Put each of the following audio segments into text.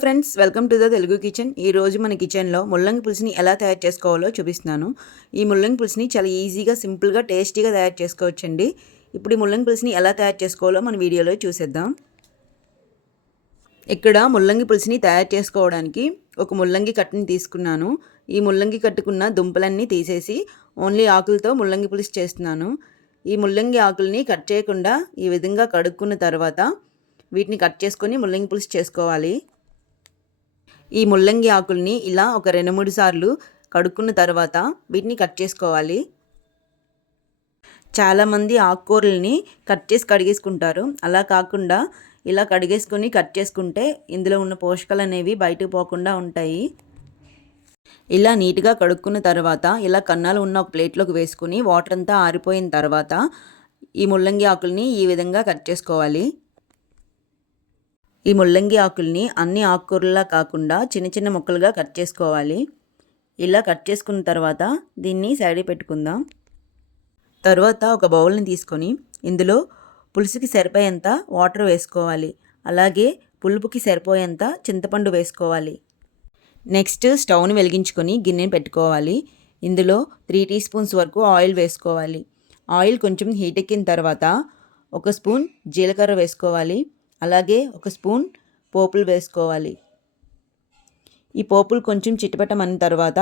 Friends, welcome to the Telugu kitchen. ఈరోజు మన కిచెన్లో ముల్లంగి పులుసుని ఎలా తయారు చేసుకోవాలో చూపిస్తున్నాను. ఈ ముల్లంగి పులుసుని చాలా ఈజీగా, సింపుల్గా, టేస్టీగా తయారు చేసుకోవచ్చండి. ఇప్పుడు ఈ ముల్లంగి పులుసుని ఎలా తయారు చేసుకోవాలో మన వీడియోలో చూసేద్దాం. ఇక్కడ ముల్లంగి పులుసుని తయారు చేసుకోవడానికి ఒక ముల్లంగి కట్టుని తీసుకున్నాను. ఈ ముల్లంగి కట్టుకున్న దుంపలన్నీ తీసేసి ఓన్లీ ఆకులతో ముల్లంగి పులుసు చేస్తున్నాను. ఈ ముల్లంగి ఆకుల్ని కట్ చేయకుండా ఈ విధంగా కడుక్కున్న తర్వాత వీటిని కట్ చేసుకొని ముల్లంగి పులుసు చేసుకోవాలి. ఈ ముల్లంగి ఆకుల్ని ఇలా ఒక 2-3 సార్లు కడుక్కున్న తర్వాత వీటిని కట్ చేసుకోవాలి. చాలామంది ఆకుకూరల్ని కట్ చేసి కడిగేసుకుంటారు. అలా కాకుండా ఇలా కడిగేసుకొని కట్ చేసుకుంటే ఇందులో ఉన్న పోషకాలు అనేవి బయటకు పోకుండా ఉంటాయి. ఇలా నీట్గా కడుక్కున్న తర్వాత ఇలా కన్నాలు ఉన్న ఒక ప్లేట్లోకి వేసుకుని వాటర్ అంతా ఆరిపోయిన తర్వాత ఈ ముల్లంగి ఆకుల్ని ఈ విధంగా కట్ చేసుకోవాలి. ఈ ముల్లంగి ఆకుల్ని అన్ని ఆకుకూరలా కాకుండా చిన్న చిన్న ముక్కలుగా కట్ చేసుకోవాలి. ఇలా కట్ చేసుకున్న తర్వాత దీన్ని సైడ్ పెట్టుకుందాం. తర్వాత ఒక బౌల్ని తీసుకొని ఇందులో పులుసుకి సరిపోయేంత వాటర్ వేసుకోవాలి. అలాగే పులుపుకి సరిపోయేంత చింతపండు వేసుకోవాలి. నెక్స్ట్ స్టవ్ని వెలిగించుకొని గిన్నెని పెట్టుకోవాలి. ఇందులో 3 టీ స్పూన్స్ వరకు ఆయిల్ వేసుకోవాలి. ఆయిల్ కొంచెం హీట్ ఎక్కిన తర్వాత 1 స్పూన్ జీలకర్ర వేసుకోవాలి. అలాగే 1 స్పూన్ పోపులు వేసుకోవాలి. ఈ పోపులు కొంచెం చిటపటమన్న తర్వాత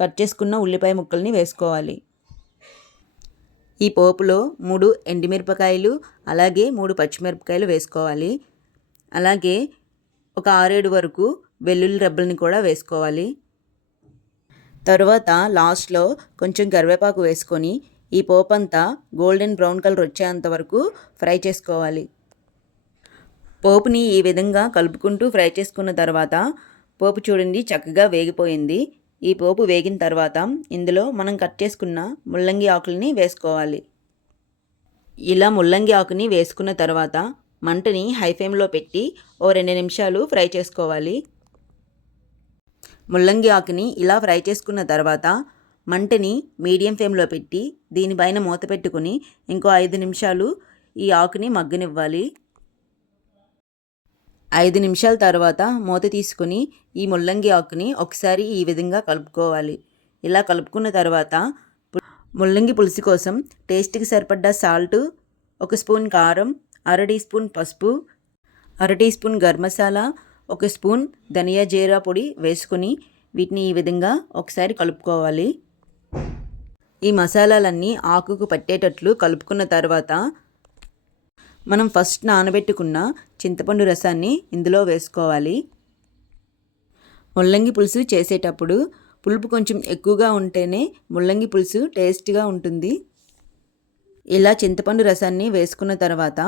కట్ చేసుకున్న ఉల్లిపాయ ముక్కల్ని వేసుకోవాలి. ఈ పోపులో 3 ఎండుమిరపకాయలు అలాగే 3 పచ్చిమిరపకాయలు వేసుకోవాలి. అలాగే ఒక 6-7 వరకు వెల్లుల్లి రెబ్బల్ని కూడా వేసుకోవాలి. తర్వాత లాస్ట్లో కొంచెం కరివేపాకు వేసుకొని ఈ పోపు అంతా గోల్డెన్ బ్రౌన్ కలర్ వచ్చేంత వరకు ఫ్రై చేసుకోవాలి. పోపుని ఈ విధంగా కలుపుకుంటూ ఫ్రై చేసుకున్న తర్వాత పోపు చూడండి చక్కగా వేగిపోయింది. ఈ పోపు వేగిన తర్వాత ఇందులో మనం కట్ చేసుకున్న ముల్లంగి ఆకుల్ని వేసుకోవాలి. ఇలా ముల్లంగి ఆకుని వేసుకున్న తర్వాత మంటని హై ఫ్లేమ్లో పెట్టి 2 నిమిషాలు ఫ్రై చేసుకోవాలి. ముల్లంగి ఆకుని ఇలా ఫ్రై చేసుకున్న తర్వాత మంటని మీడియం ఫ్లేమ్లో పెట్టి దీనిపైన మూత పెట్టుకుని ఇంకో 5 నిమిషాలు ఈ ఆకుని మగ్గనివ్వాలి. 5 నిమిషాల తర్వాత మూత తీసుకుని ఈ ముల్లంగి ఆకుని ఒకసారి ఈ విధంగా కలుపుకోవాలి. ఇలా కలుపుకున్న తర్వాత ముల్లంగి పులుసు కోసం టేస్ట్కి సరిపడ్డ సాల్ట్, 1 స్పూన్ కారం, 1/2 టీ స్పూన్ పసుపు, 1/2 teaspoon garam masala, 1 spoon ధనియా జీరా పొడి వేసుకుని వీటిని ఈ విధంగా ఒకసారి కలుపుకోవాలి. ఈ మసాలాలన్నీ ఆకుకు పట్టేటట్లు కలుపుకున్న తర్వాత మనం ఫస్ట్ నానబెట్టుకున్న చింతపండు రసాన్ని ఇందులో వేసుకోవాలి. ముల్లంగి పులుసు చేసేటప్పుడు పులుపు కొంచెం ఎక్కువగా ఉంటేనే ముల్లంగి పులుసు టేస్ట్గా ఉంటుంది. ఇలా చింతపండు రసాన్ని వేసుకున్న తర్వాత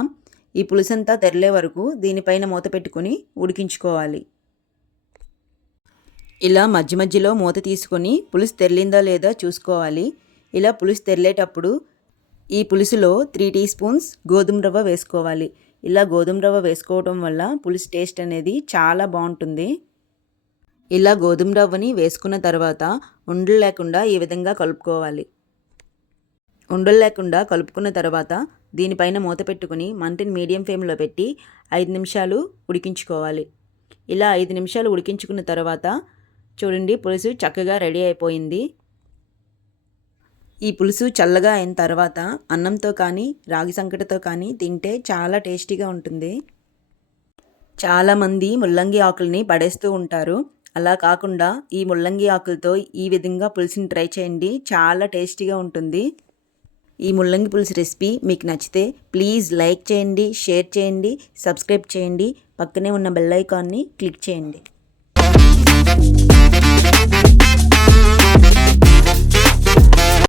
ఈ పులుసు అంతా తెరలే వరకు దీనిపైన మూత పెట్టుకొని ఉడికించుకోవాలి. ఇలా మధ్య మధ్యలో మూత తీసుకొని పులుసు తెరలిందా లేదా చూసుకోవాలి. ఇలా పులుసు తెరలేటప్పుడు ఈ పులుసులో 3 టీ స్పూన్స్ గోధుమ రవ్వ వేసుకోవాలి. ఇలా గోధుమ రవ్వ వేసుకోవడం వల్ల పులుసు టేస్ట్ అనేది చాలా బాగుంటుంది. ఇలా గోధుమ రవ్వని వేసుకున్న తర్వాత ఉండలు లేకుండా ఈ విధంగా కలుపుకోవాలి. ఉండలు లేకుండా కలుపుకున్న తర్వాత దీనిపైన మూత పెట్టుకుని మంటని మీడియం ఫ్లేమ్లో పెట్టి 5 నిమిషాలు ఉడికించుకోవాలి. ఇలా 5 నిమిషాలు ఉడికించుకున్న తర్వాత చూడండి పులుసు చక్కగా రెడీ అయిపోయింది. ఈ పులుసు చల్లగా అయిన తర్వాత అన్నంతో కానీ రాగి సంకటితో కానీ తింటే చాలా టేస్టీగా ఉంటుంది. చాలామంది ముల్లంగి ఆకుల్ని పడేస్తూ ఉంటారు. అలా కాకుండా ఈ ముల్లంగి ఆకులతో ఈ విధంగా పులుసుని ట్రై చేయండి, చాలా టేస్టీగా ఉంటుంది. ఈ ముల్లంగి పులుసు రెసిపీ మీకు నచ్చితే ప్లీజ్ లైక్ చేయండి, షేర్ చేయండి, సబ్స్క్రైబ్ చేయండి, పక్కనే ఉన్న బెల్ ఐకాన్ని క్లిక్ చేయండి.